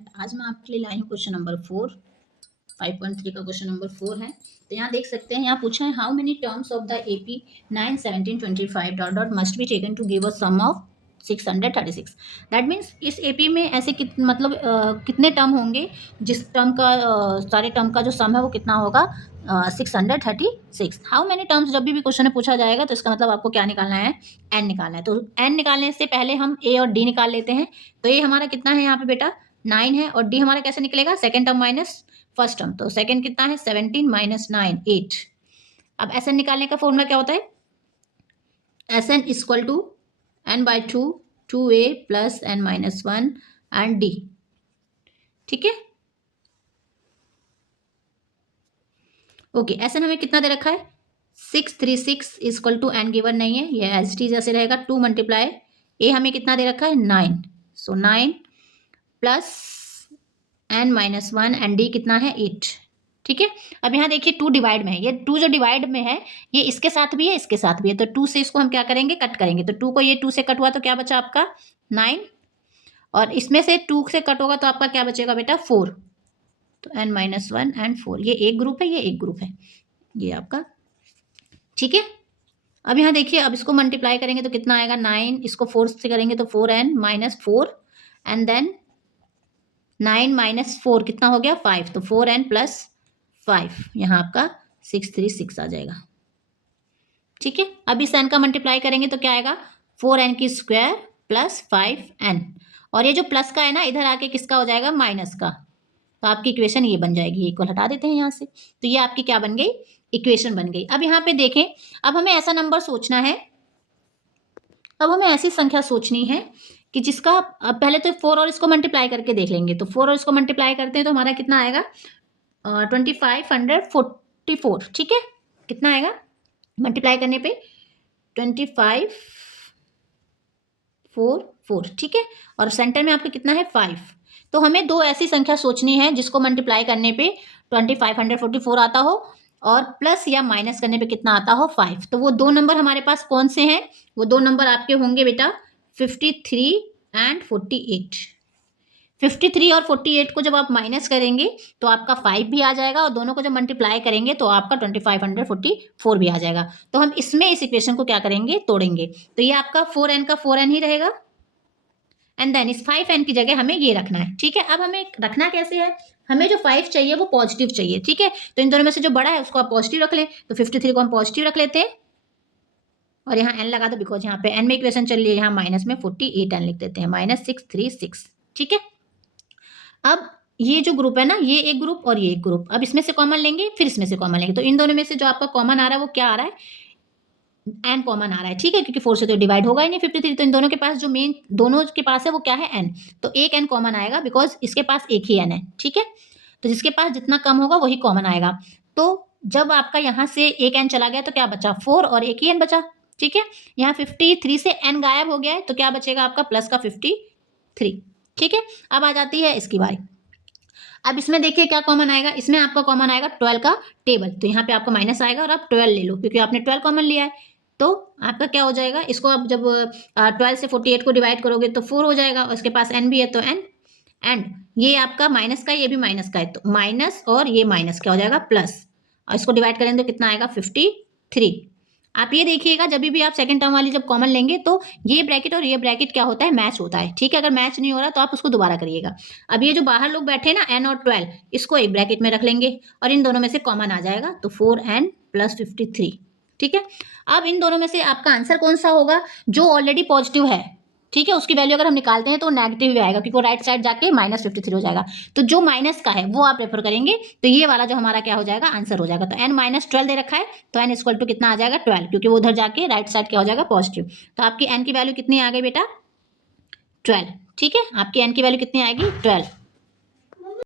Student, आज मैं आपके लिए लाई हूँ क्वेश्चन नंबर 4, 5.3 का क्वेश्चन नंबर 4 है। तो यहाँ देख सकते हैं, यहाँ पूछा है how many terms of the AP 9, 17, 25 dot dot must be taken to give a sum of 636। That means इस एपी में ऐसे कितने टर्म होंगे जिस टर्म का सारे टर्म का जो सम है वो कितना होगा 636। हाउ मेनी टर्म्स जब भी क्वेश्चन में पूछा जाएगा तो इसका मतलब आपको क्या निकालना है, एन निकालना है। तो एन निकालने से पहले हम ए और डी निकाल लेते हैं। तो ए हमारा कितना है यहाँ पे बेटा 9 है, और डी हमारा कैसे निकलेगा, second term minus first term. तो सेकेंड कितना है 17 माइनस 9 8। अब एस एन निकालने का फॉर्मूला क्या होता है, S N equal to N by 2 2a plus N minus 1 and D. ठीक है, ओके। एस एन हमें कितना दे रखा है 636 इक्वल टू एन गिवन नहीं है, ये एस टी जैसे रहेगा 2 मल्टीप्लाई ए हमें कितना दे रखा है 9, so 9 plus N minus 1 and D कितना है 8। ठीक है, अब यहाँ देखिए 2 डिवाइड में है, ये 2 जो डिवाइड में है ये इसके साथ भी है इसके साथ भी है, तो 2 से इसको हम क्या करेंगे कट करेंगे। तो 2 को ये 2 से कट हुआ तो क्या बचा आपका 9, और इसमें से 2 से कट होगा तो आपका क्या बचेगा बेटा 4। तो एन माइनस 1 एंड 4, ये एक ग्रुप है ये एक ग्रुप है ये आपका। ठीक है, अब यहाँ देखिए, अब इसको मल्टीप्लाई करेंगे तो कितना आएगा 9, इसको 4 से करेंगे तो 4n minus 4 and then 9 minus 4 कितना हो गया 5, तो 4n प्लस 5, यहाँ आपका 636 आ जाएगा। ठीक है, अब इस n का मल्टीप्लाई करेंगे तो क्या आएगा 4n की स्क्वायर प्लस 5n, और ये जो प्लस का है ना इधर आके किसका हो जाएगा माइनस का, तो आपकी इक्वेशन ये बन जाएगी। इक्वल हटा देते हैं यहाँ से, तो ये आपकी क्या बन गई इक्वेशन बन गई। अब यहाँ पे देखें, अब हमें ऐसा नंबर सोचना है, अब हमें ऐसी संख्या सोचनी है कि जिसका पहले तो 4 और इसको मल्टीप्लाई करके देख लेंगे। तो 4 और इसको मल्टीप्लाई करते हैं तो हमारा कितना आएगा 2544। ठीक है, कितना आएगा मल्टीप्लाई करने पे 2544। ठीक है, और सेंटर में आपका कितना है 5। तो हमें दो ऐसी संख्या सोचनी है जिसको मल्टीप्लाई करने पे 2544 आता हो और प्लस या माइनस करने पे कितना आता हो 5। तो वो दो नंबर हमारे पास कौन से हैं, वो दो नंबर आपके होंगे बेटा 53 एंड 48। 53 और 48 को जब आप माइनस करेंगे तो आपका 5 भी आ जाएगा, और दोनों को जब मल्टीप्लाई करेंगे तो आपका 2544 भी आ जाएगा। तो हम इसमें इस इक्वेशन को क्या करेंगे तोड़ेंगे, तो ये आपका 4n का 4n ही रहेगा, एंड देन इस 5n की जगह हमें ये रखना है। ठीक है, अब हमें रखना कैसे है, हमें जो 5 चाहिए वो पॉजिटिव चाहिए। ठीक है, तो इन दोनों में से जो बड़ा है उसको आप पॉजिटिव रख लें, तो 53 को हम पॉजिटिव रख लेते हैं और यहाँ n लगा दो, बिकॉज यहाँ पे n में इक्वेशन चल रही है, यहाँ माइनस में 48n लिख देते हैं माइनस 636। ठीक है, अब ये जो ग्रुप है ना, ये एक ग्रुप और ये एक ग्रुप, अब इसमें से कॉमन लेंगे फिर इसमें से कॉमन लेंगे, तो इन दोनों में से जो आपका कॉमन आ रहा है वो क्या आ रहा है n कॉमन आ रहा है। ठीक है, क्योंकि 4 से तो डिवाइड होगा ही नहीं 53, तो इन दोनों के पास जो मेन दोनों के पास है वो क्या है n, तो एक n कॉमन आएगा बिकॉज इसके पास एक ही n है। ठीक है, तो जिसके पास जितना कम होगा वही कॉमन आएगा। तो जब आपका यहाँ से एक n चला गया तो क्या बचा 4 और एक ही n बचा। ठीक है, यहाँ 53 से n गायब हो गया है तो क्या बचेगा आपका प्लस का 53। ठीक है, अब आ जाती है इसकी बारी। अब इसमें देखिए क्या कॉमन आएगा, इसमें आपका कॉमन आएगा 12 का टेबल, तो यहाँ पे आपका माइनस आएगा और आप 12 ले लो क्योंकि आपने 12 कॉमन लिया है। तो आपका क्या हो जाएगा, इसको आप जब 12 से 48 को डिवाइड करोगे तो 4 हो जाएगा, और इसके पास n भी है तो n, एंड ये आपका माइनस का ये भी माइनस का है, तो माइनस और ये माइनस क्या हो जाएगा प्लस, और इसको डिवाइड करेंगे तो कितना आएगा 53। आप ये देखिएगा जब भी आप सेकंड टर्म वाली जब कॉमन लेंगे तो ये ब्रैकेट और ये ब्रैकेट क्या होता है मैच होता है। ठीक है, अगर मैच नहीं हो रहा तो आप उसको दोबारा करिएगा। अब ये जो बाहर लोग बैठे हैं ना n और 12, इसको एक ब्रैकेट में रख लेंगे और इन दोनों में से कॉमन आ जाएगा, तो 4n प्लस 53। ठीक है, अब इन दोनों में से आपका आंसर कौन सा होगा, जो ऑलरेडी पॉजिटिव है। ठीक है, उसकी वैल्यू अगर हम निकालते हैं तो नेगेटिव ही आएगा क्योंकि वो राइट साइड जाके माइनस 53 हो जाएगा, तो जो माइनस का है वो आप रेफर करेंगे, तो ये वाला जो हमारा क्या हो जाएगा आंसर हो जाएगा। तो n माइनस 12 दे रखा है तो n इक्वल टू कितना आ जाएगा 12, क्योंकि वो उधर जाके राइट साइड क्या हो जाएगा पॉजिटिव। तो आपकी n की वैल्यू कितनी आ गई बेटा 12। ठीक है, आपकी n की वैल्यू कितनी आएगी 12।